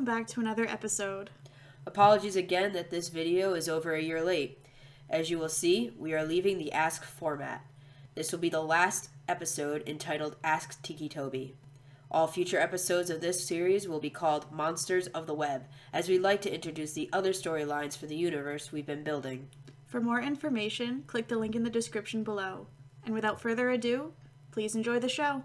welcome back to another episode. Apologies again that this video is over a year late. As you will see, we are leaving the Ask format. This will be the last episode entitled Ask Ticci Toby. All future episodes of this series will be called Monsters of the Web, as we'd like to introduce the other storylines for the universe we've been building. For more information, click the link in the description below. And without further ado, please enjoy the show.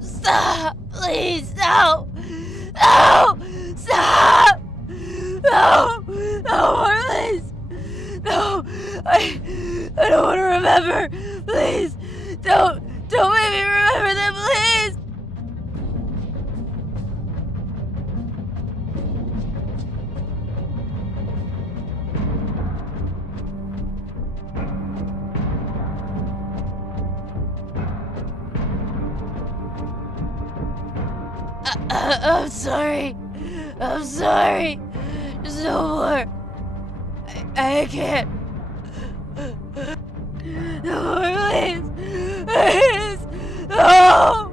Stop! Please, no! No! Stop! No! No more, please! No! I don't want to remember! Please! Don't make me remember them, please! I'm sorry. I'm sorry. Just no more. I can't. No more, please. Please. No.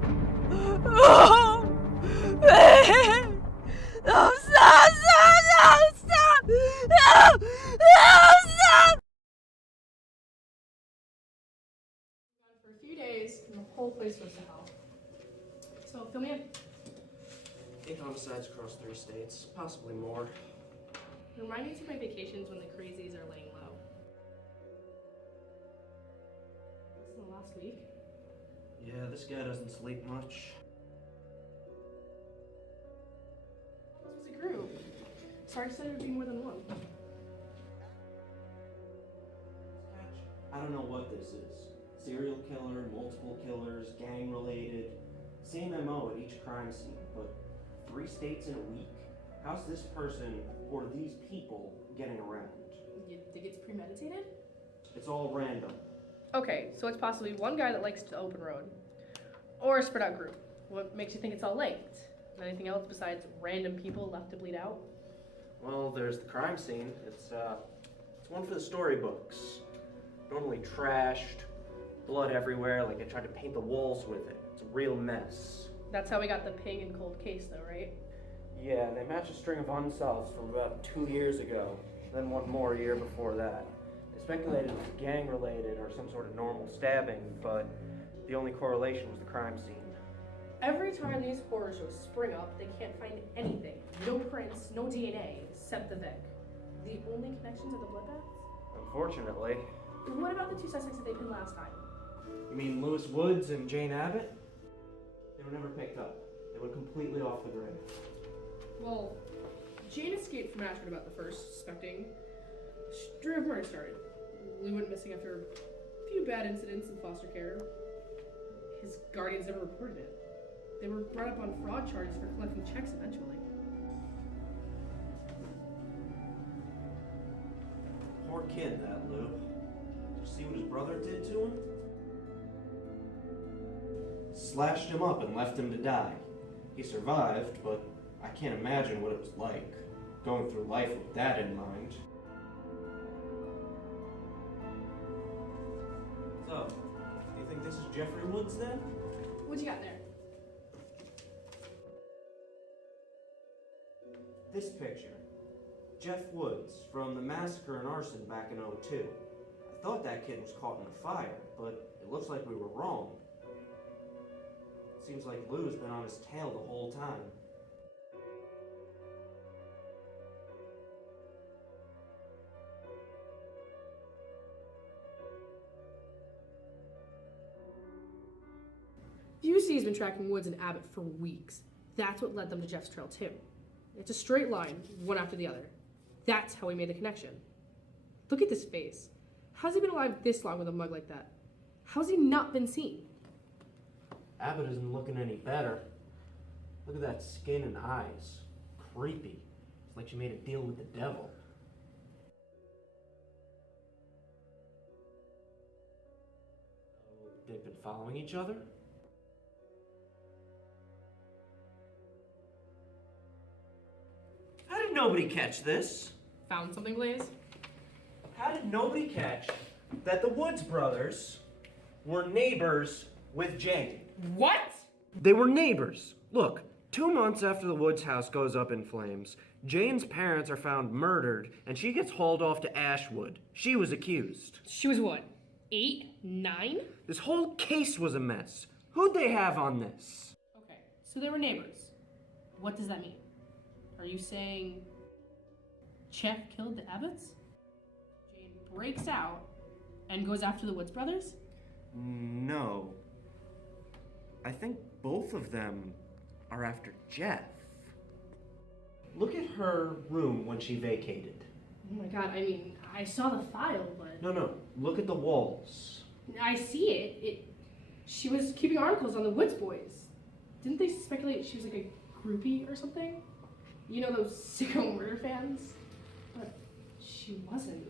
No. Please. No, stop. No, stop. No. No, stop. For a few days, and the whole place goes to hell. So fill me in. 8 homicides across 3 states, possibly more. Remind me to my vacations when the crazies are laying low. This is the last week. Yeah, this guy doesn't sleep much. This was a group. Sorry, said it would be more than one. I don't know what this is. Serial killer, multiple killers, gang related. Same MO at each crime scene, but 3 states in a week? How's this person or these people getting around? You think it's premeditated? It's all random. Okay, so it's possibly one guy that likes the open road. Or a spread out group. What makes you think it's all linked? Anything else besides random people left to bleed out? Well, there's the crime scene. It's one for the storybooks. Normally trashed, blood everywhere, like they tried to paint the walls with it. It's a real mess. That's how we got the pig and cold case though, right? Yeah, they matched a string of unsolved from about 2 years ago, then one more a year before that. They speculated it was gang related or some sort of normal stabbing, but the only correlation was the crime scene. Every time these horror shows spring up, they can't find anything. No prints, no DNA, except the Vic. The only connections are the bloodbaths? Unfortunately. What about the 2 suspects that they pinned last time? You mean Lewis Woods and Jane Abbott? They were never picked up. They went completely off the grid. Well, Jane escaped from Ashford about the first suspecting. String of murder started. Lou went missing after a few bad incidents in foster care. His guardians never reported it. They were brought up on fraud charges for collecting checks eventually. Poor kid, that Lou. Did you see what his brother did to him? Slashed him up and left him to die. He survived, but I can't imagine what it was like, going through life with that in mind. So, do you think this is Jeffrey Woods then? What you got there? This picture. Jeff Woods, from the massacre and arson back in '02. I thought that kid was caught in a fire, but it looks like we were wrong. It seems like Lou's been on his tail the whole time. UC's been tracking Woods and Abbott for weeks. That's what led them to Jeff's trail too. It's a straight line, one after the other. That's how we made the connection. Look at this face. How's he been alive this long with a mug like that? How's he not been seen? Abbott isn't looking any better. Look at that skin and eyes. Creepy. It's like she made a deal with the devil. They've been following each other? How did nobody catch this? Found something, Blaze? How did nobody catch that the Woods brothers were neighbors with Jane? What? They were neighbors. Look, 2 months after the Woods house goes up in flames, Jane's parents are found murdered and she gets hauled off to Ashwood. She was accused. She was what? 8? 9? This whole case was a mess. Who'd they have on this? Okay, so they were neighbors. What does that mean? Are you saying Jeff killed the Abbotts? Jane breaks out and goes after the Woods brothers? No. I think both of them are after Jeff. Look at her room when she vacated. Oh my god, I mean, I saw the file, but... No, look at the walls. I see it. She was keeping articles on the Woods boys. Didn't they speculate she was like a groupie or something? You know those sicko murder fans? But she wasn't.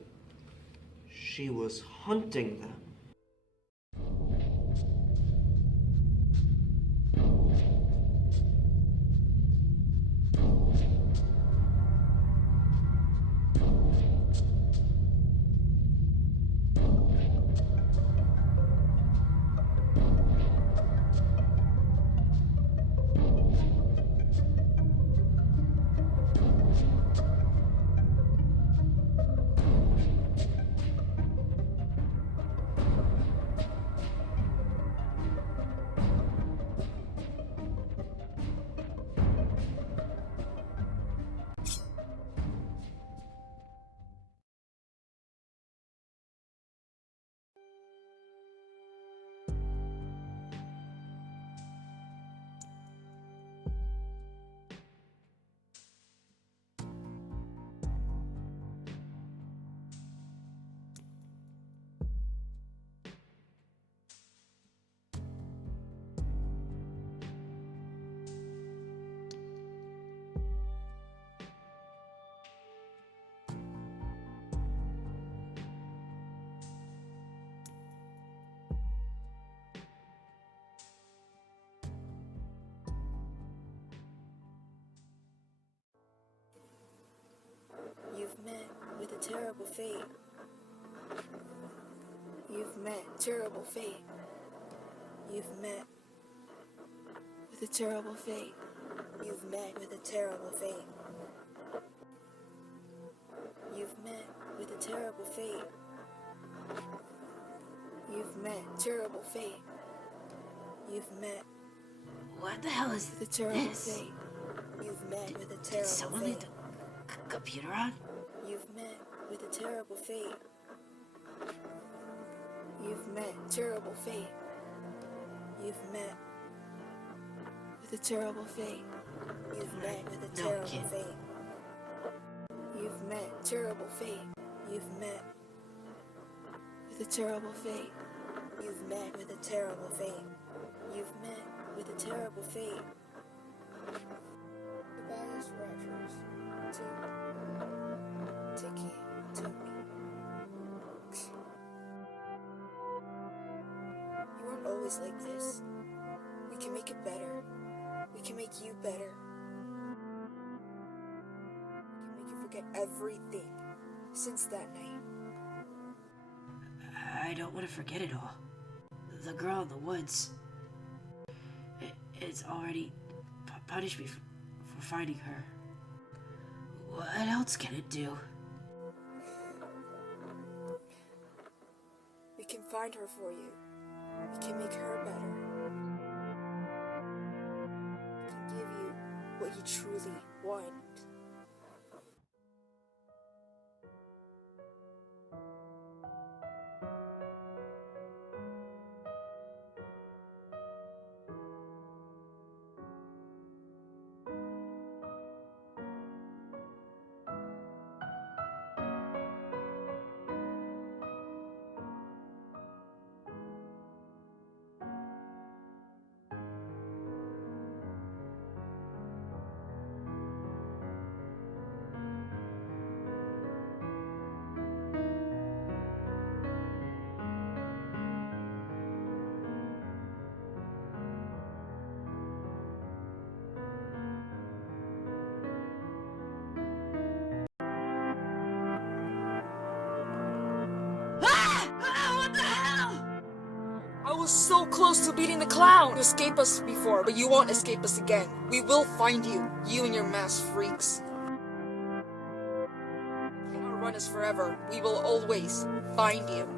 She was hunting them. You've met with a terrible fate. You've met terrible fate. You've met with a terrible fate. You've met with a terrible fate. You've met with a terrible fate. You've met terrible fate. You've met What the hell is with a terrible this? fate. You've met with a Did terrible someone fate. leave the computer on? You've met with a terrible fate. You've met terrible fate. You've met with a terrible fate. You've met with a No, terrible kid. fate. You've met terrible fate. You've met with a terrible fate. You've met with a terrible fate. You've met with a terrible fate. Goodbye, Rogers. To Ticci Toby. You weren't always like this. We can make it better. We can make you better. We can make you forget everything since that night. I don't want to forget it all. The girl in the woods. It's already punished me for finding her. What else can it do? We can find her for you. We can make her better. We can give you what you truly want. What the hell? I was so close to beating the clown! You escaped us before, but you won't escape us again. We will find you, you and your masked freaks. You cannot outrun us forever. We will always find you.